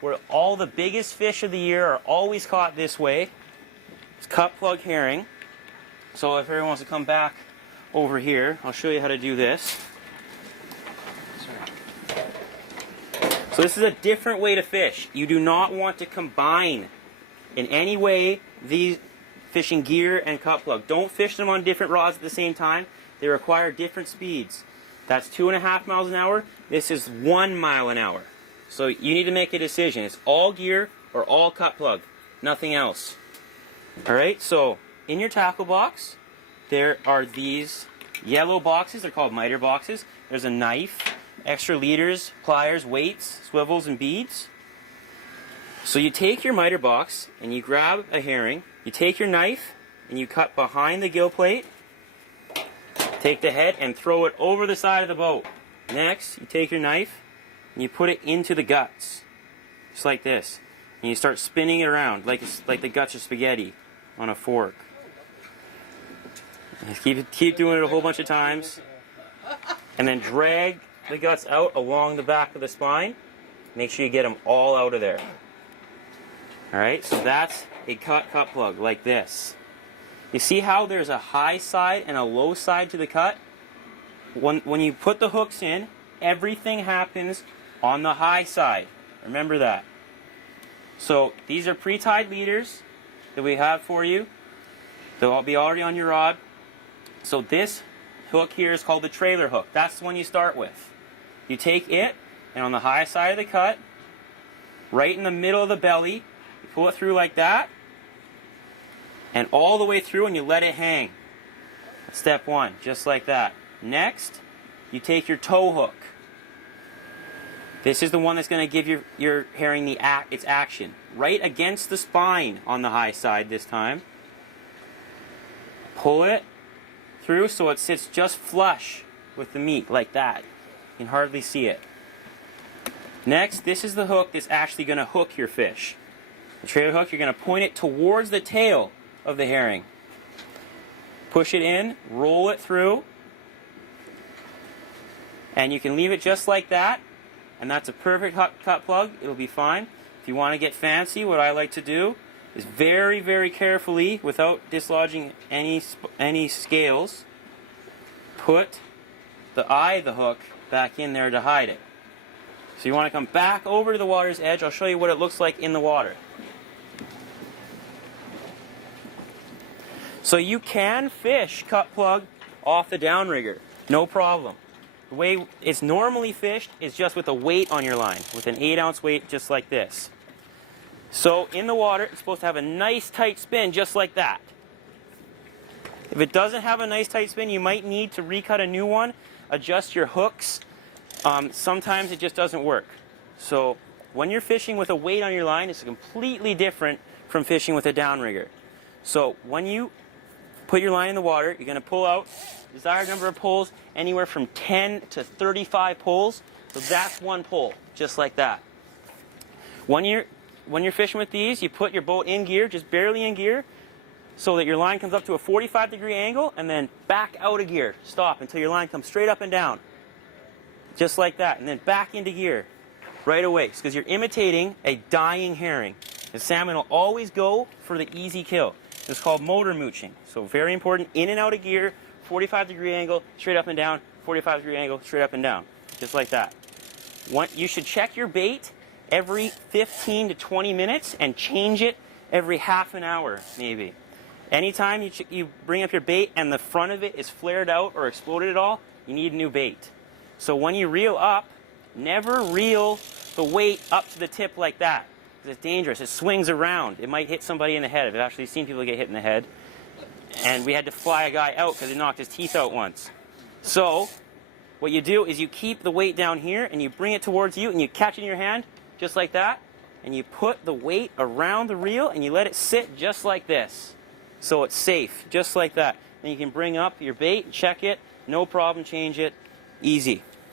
where all the biggest fish of the year are always caught this way. It's cut plug herring. So if everyone wants to come back over here, I'll show you how to do this. So this is a different way to fish. You do not want to combine in any way these fishing gear and cut plug. Don't fish them on different rods at the same time. They require different speeds. That's 2.5 miles an hour. This is 1 mile an hour. So you need to make a decision. It's all gear or all cut plug. Nothing else. Alright, so in your tackle box, there are these yellow boxes. They're called miter boxes. There's a knife, extra leaders, pliers, weights, swivels, and beads. So you take your miter box and you grab a herring. You take your knife and you cut behind the gill plate. Take the head and throw it over the side of the boat. Next, you take your knife and you put it into the guts, just like this. And you start spinning it around like the guts of spaghetti on a fork. And keep doing it a whole bunch of times. And then drag the guts out along the back of the spine. Make sure you get them all out of there. Alright, so that's a cut plug, like this. You see how there's a high side and a low side to the cut? When you put the hooks in, everything happens on the high side. Remember that. So these are pre-tied leaders that we have for you. They'll all be already on your rod. So this hook here is called the trailer hook. That's the one you start with. You take it, and on the high side of the cut, right in the middle of the belly, you pull it through like that, and all the way through, and you let it hang. That's step one, just like that. Next, you take your tow hook. This is the one that's going to give your herring its action. Right against the spine on the high side this time. Pull it through so it sits just flush with the meat, like that. You can hardly see it. Next, this is the hook that's actually going to hook your fish. The trailer hook, you're going to point it towards the tail of the herring. Push it in, roll it through, and you can leave it just like that, and that's a perfect cut plug. It'll be fine. If you want to get fancy, what I like to do is very, very carefully, without dislodging any scales, put the eye of the hook back in there to hide it. So you want to come back over to the water's edge. I'll show you what it looks like in the water. So you can fish cut plug off the downrigger, no problem. The way it's normally fished is just with a weight on your line, with an 8-ounce weight just like this. So in the water, it's supposed to have a nice tight spin just like that. If it doesn't have a nice tight spin, you might need to recut a new one, adjust your hooks. Sometimes it just doesn't work. So when you're fishing with a weight on your line, it's completely different from fishing with a downrigger. So when you put your line in the water, you're going to pull out desired number of pulls, anywhere from 10 to 35 pulls. So that's one pull, just like that. When you're fishing with these, you put your boat in gear, just barely in gear, so that your line comes up to a 45-degree angle, and then back out of gear. Stop until your line comes straight up and down. Just like that. And then back into gear right away, because you're imitating a dying herring. The salmon will always go for the easy kill. It's called motor mooching. So very important, in and out of gear, 45-degree angle, straight up and down, 45-degree angle, straight up and down. Just like that. You should check your bait every 15 to 20 minutes and change it every half an hour, maybe. Anytime you bring up your bait and the front of it is flared out or exploded at all, you need a new bait. So when you reel up, never reel the weight up to the tip like that. It's dangerous. It swings around. It might hit somebody in the head. I've actually seen people get hit in the head. And we had to fly a guy out because he knocked his teeth out once. So what you do is you keep the weight down here and you bring it towards you and you catch it in your hand just like that. And you put the weight around the reel and you let it sit just like this. So it's safe, just like that. Then you can bring up your bait, check it, no problem, change it, easy.